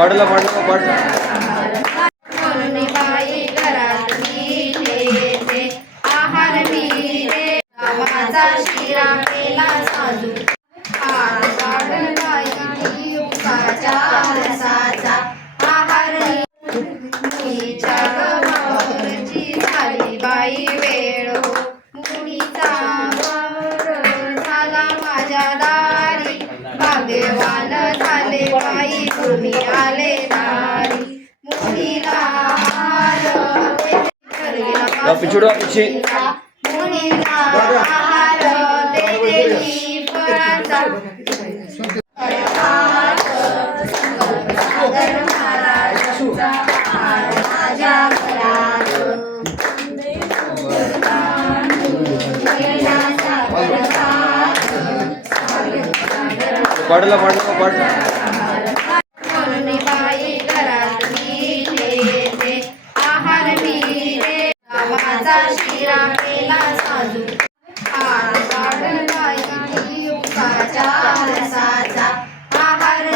पडलं पडलं पडलं बाई घरात मिळते आहार मिळते गावाचा शिरा केला साजू हार काढ बाई उसाच्या रसाचा आहार मुलीच्या गव्हावरची झाली बाई वेळ हो मुलीचा वर झाला माझ्या दारी भाग्यवान झाले बाई तुम्ही आले दारी मुलीला पिछुड़ा पीछे मुलीला आहार देते फळाचा सागर महाराजांचा आहार माझ्या घरात पडलं पडलं पडलं बाई घरात मिळते आहार मिळते गावाचा शिरा केला साजू हार काढ बाई उसाच्या रसाचा आहार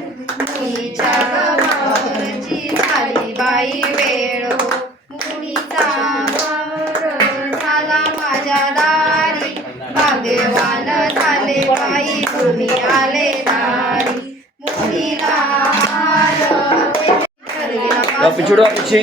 मुलीच्या गव्हावरची झाली बाई वेळ हो मुलीचा वर झाला माझ्या दारी भाग्यवान झाले बाई तुम्ही आले दारी मुलीला पिछुड़ा पीछे